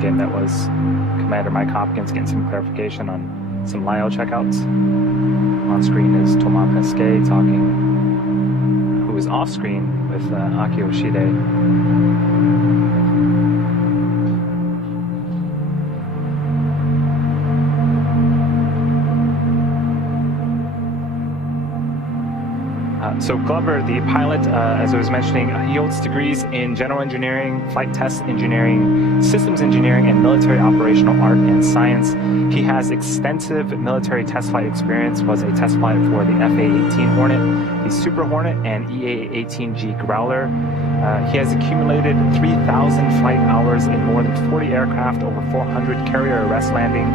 again, that was Commander Mike Hopkins getting some clarification on some LIO checkouts. On screen is Toman Pesquet talking, who is off screen with Aki Oshide. So Glover, the pilot, as I was mentioning, he holds degrees in general engineering, flight test engineering, systems engineering, and military operational art and science. He has extensive military test flight experience, was a test pilot for the FA-18 Hornet, the Super Hornet, and EA-18G Growler. He has accumulated 3,000 flight hours in more than 40 aircraft, over 400 carrier arrest landing,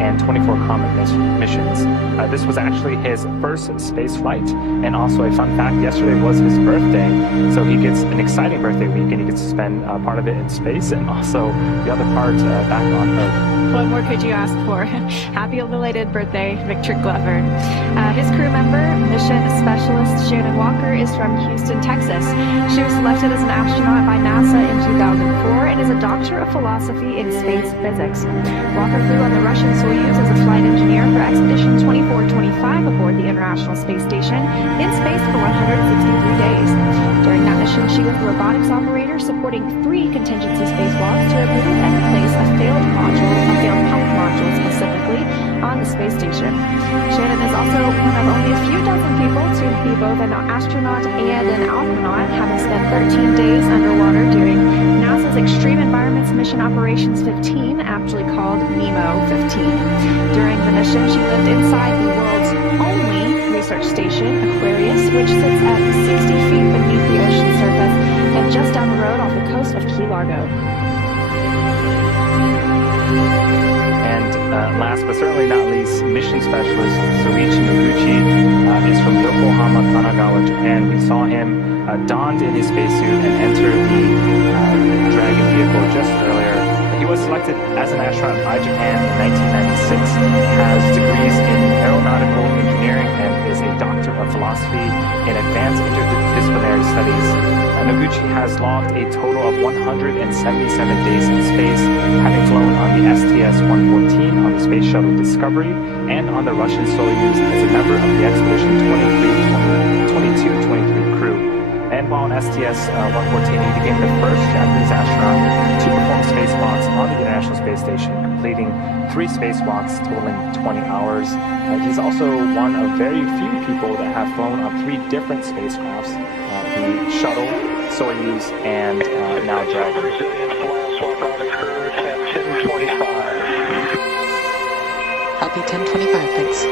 and 24 combat missions. This was actually his first space flight, and also a fun fact, yesterday was his birthday, so he gets an exciting birthday week, and he gets to spend part of it in space, and also the other part back on Earth. What more could you ask for? Happy belated birthday, Victor Glover. His crew member, mission specialist Shannon Walker, is from Houston, Texas. She was selected as an astronaut by NASA in 2004 and is a doctor of philosophy in space physics. Walker flew on the Russian Soyuz as a flight engineer for Expedition 2425 aboard the International Space Station in space for 163 days. During that mission, she was the robotics operator supporting 3 contingency spacewalks to remove and replace a failed pump module specifically on the space station. Shannon is also one of only a few dozen people to be both an astronaut and an aquanaut, having spent 13 days underwater doing NASA's Extreme Environments Mission Operations 15, aptly called NEMO 15. During the mission, she lived inside the world's only research station, Aquarius, which sits at 60 feet beneath the ocean surface and just down the road off the coast of Key Largo. And last but certainly not least, mission specialist Soichi Noguchi is from Yokohama, Kanagawa, Japan. We saw him donned in his spacesuit and enter the Dragon vehicle just earlier. He was selected as an astronaut by Japan in 1996, has degrees in aeronautical engineering, and is a doctor of philosophy in advanced interdisciplinary studies. Noguchi has logged a total of 177 days in space, having flown on the STS-114 on the Space Shuttle Discovery and on the Russian Soyuz as a member of the Expedition 22-23 crew. And while on STS-114, he became the first Japanese astronaut to perform spacewalks on the International Space Station, completing 3 spacewalks totaling 20 hours. He's also one of very few people that have flown on 3 different spacecrafts, the Shuttle, Soyuz, and now Dragon. Happy 1025, thanks.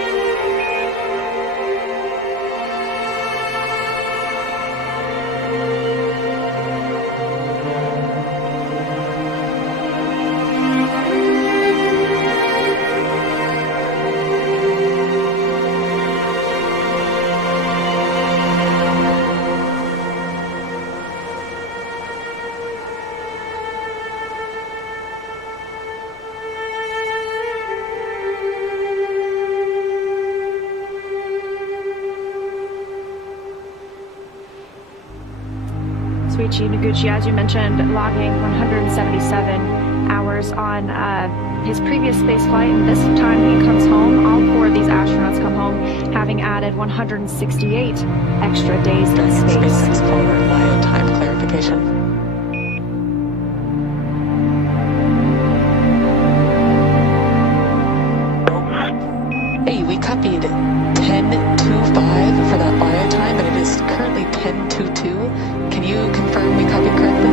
Soichi Noguchi, as you mentioned, logging 177 hours on his previous space flight, and this time he comes home. All 4 of these astronauts come home, having added 168 extra days in space. SpaceX forward LIO time clarification. Hey, we copied 10:25 for that bio time, and it is currently 10:22. Can you confirm we copied correctly?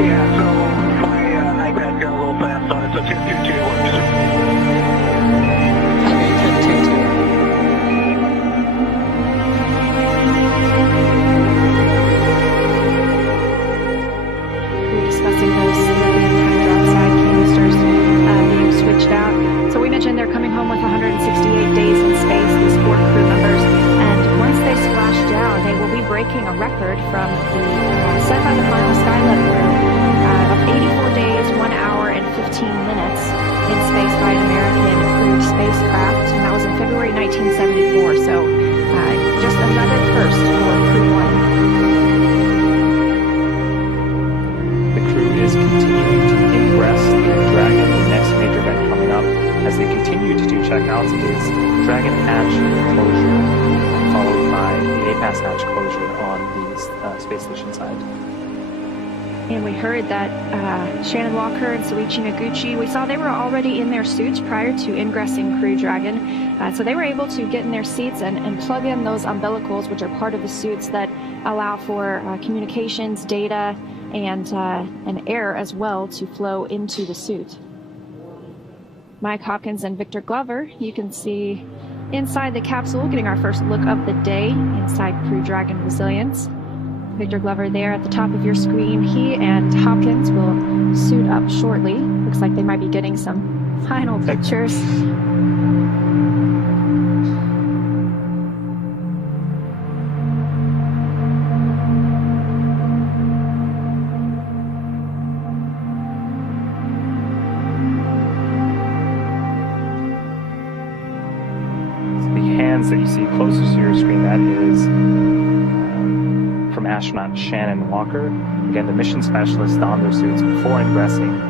Yeah, so my iPad got a little fast on it, so 10:22 works. Okay, 10:22. We're discussing those lithium hydroxide canisters being switched out. So we mentioned they're coming home with 168 days in space, these 4 crew members, and once they splash down, they will be breaking a record from the set by the final Skylab crew of 84 days, 1 hour, and 15 minutes in space by an American crewed spacecraft, and that was in February 1974. So just another first for crew as they continue to do checkouts is Dragon hatch closure, followed by the APAS hatch closure on the space station side. And we heard that Shannon Walker and Soichi Noguchi, we saw they were already in their suits prior to ingressing Crew Dragon. So they were able to get in their seats and plug in those umbilicals, which are part of the suits that allow for communications, data, and air as well to flow into the suit. Mike Hopkins and Victor Glover, you can see inside the capsule, getting our first look of the day inside Crew Dragon Resilience. Victor Glover there at the top of your screen. He and Hopkins will suit up shortly. Looks like they might be getting some final pictures. The hands that you see closest to your screen, that is from astronaut Shannon Walker. Again, the mission specialists don their suits before ingressing.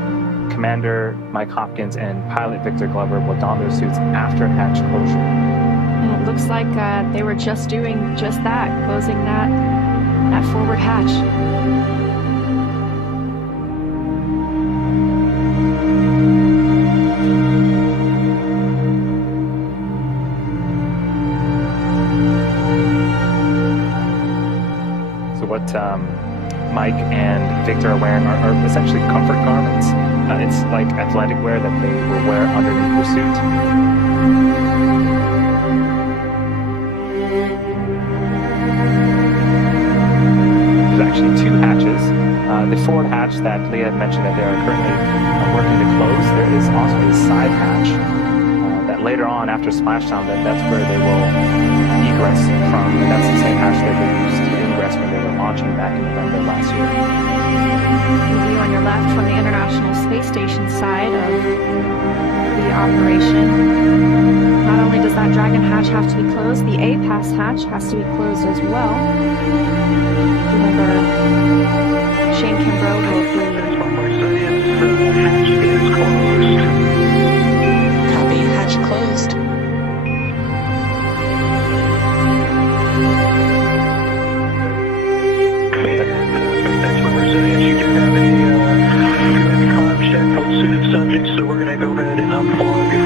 Commander Mike Hopkins and pilot Victor Glover will don their suits after hatch closure. And it looks like they were just doing just that, closing that forward hatch. What Mike and Victor are wearing are essentially comfort garments. It's like athletic wear that they will wear underneath the suit. There's actually two hatches. The forward hatch that Leah had mentioned that they are currently working to close. There is also a side hatch that later on, after splashdown, that's where they will egress from. And that's the same hatch that they used to ingress when they were launching back in November last year. The view on your left from the International Space Station side of the operation. Not only does that Dragon hatch have to be closed, the APAS hatch has to be closed as well. Remember, Shane Kimbrough will be... Hatch is closed. Copy, hatch closed. Subject, so we're going to go ahead and unplug the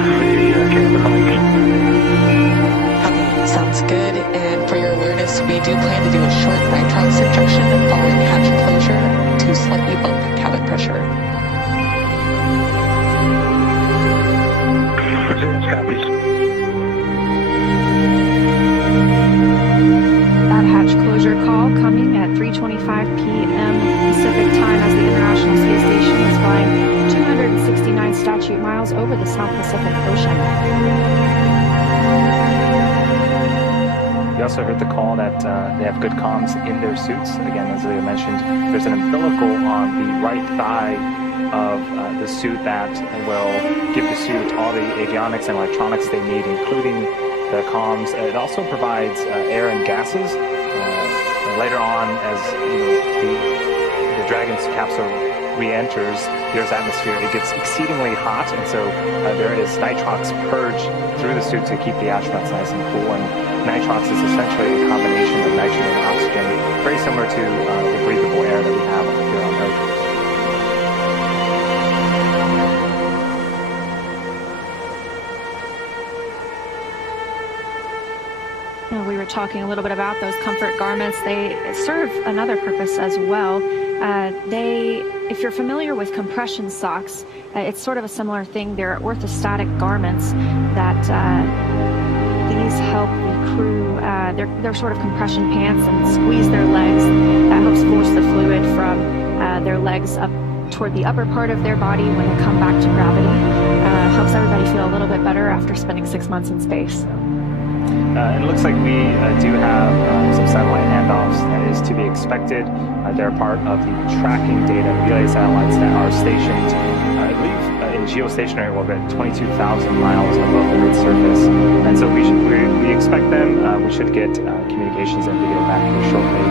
camera mic. Okay, sounds good. And for your awareness, we do plan to do a short nitrox injection following hatch closure to slightly bump cabin pressure. Resilience copies. That hatch closure call coming at 3:25 p.m. Pacific time as the International Space Station is flying 269 statute miles over the South Pacific Ocean. We also heard the call that they have good comms in their suits. Again, as Leah mentioned, there's an umbilical on the right thigh of the suit that will give the suit all the avionics and electronics they need, including the comms. It also provides air and gases. Later on, as the Dragon's capsule re-enters the Earth's atmosphere, it gets exceedingly hot, and so there is nitrox purge through the suit to keep the astronauts nice and cool. And nitrox is essentially a combination of nitrogen and oxygen, very similar to the breathable air that we have here on Earth. We were talking a little bit about those comfort garments. They serve another purpose as well. If you're familiar with compression socks, it's sort of a similar thing. They're orthostatic garments that these help the crew. They're sort of compression pants and squeeze their legs. That helps force the fluid from their legs up toward the upper part of their body when they come back to gravity. Helps everybody feel a little bit better after spending 6 months in space. And it looks like we do have some satellite handoffs. That is to be expected. They're part of the tracking data relay satellites that are stationed, I believe, in geostationary orbit, 22,000 miles above the Earth's surface. And so we expect them. We should get communications and video back here shortly.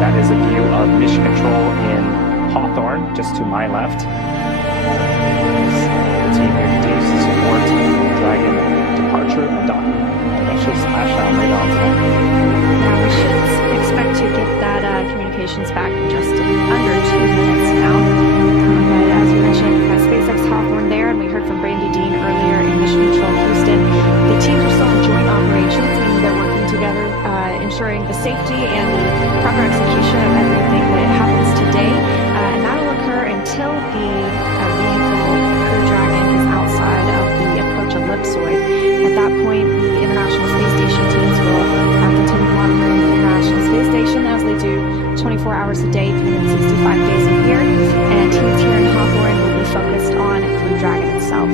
That is a view of mission control in Hawthorne, just to my left. The team here continues to support Dragon departure and docking. Eventually splash down later on today. Yeah, we should expect to get that communications back in just under 2 minutes now. But as we mentioned, SpaceX Hawthorne there, and we heard from Brandy Dean earlier in Mission Control Houston. The teams are still in joint operations, meaning they're working together, ensuring the safety and the proper execution of everything that happens today. And that'll occur until the vehicle Crew Dragon is outside of the approach ellipsoid. At that point, the International Space Station teams will continue monitoring the International Space Station as they do 24 hours a day, 365 days a year. And teams here in Hawthorne will be focused on Crew Dragon itself.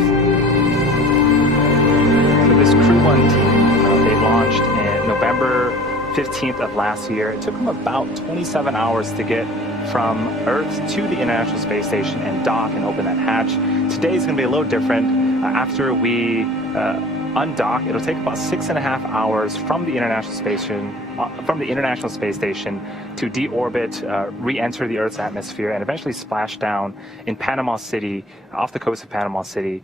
So this Crew 1 team, they launched in November 15th of last year. It took them about 27 hours to get from Earth to the International Space Station and dock and open that hatch. Today is going to be a little different. After we undock, it'll take about 6.5 hours from the International Space Station to deorbit, re-enter the Earth's atmosphere, and eventually splash down in Panama City, off the coast of Panama City.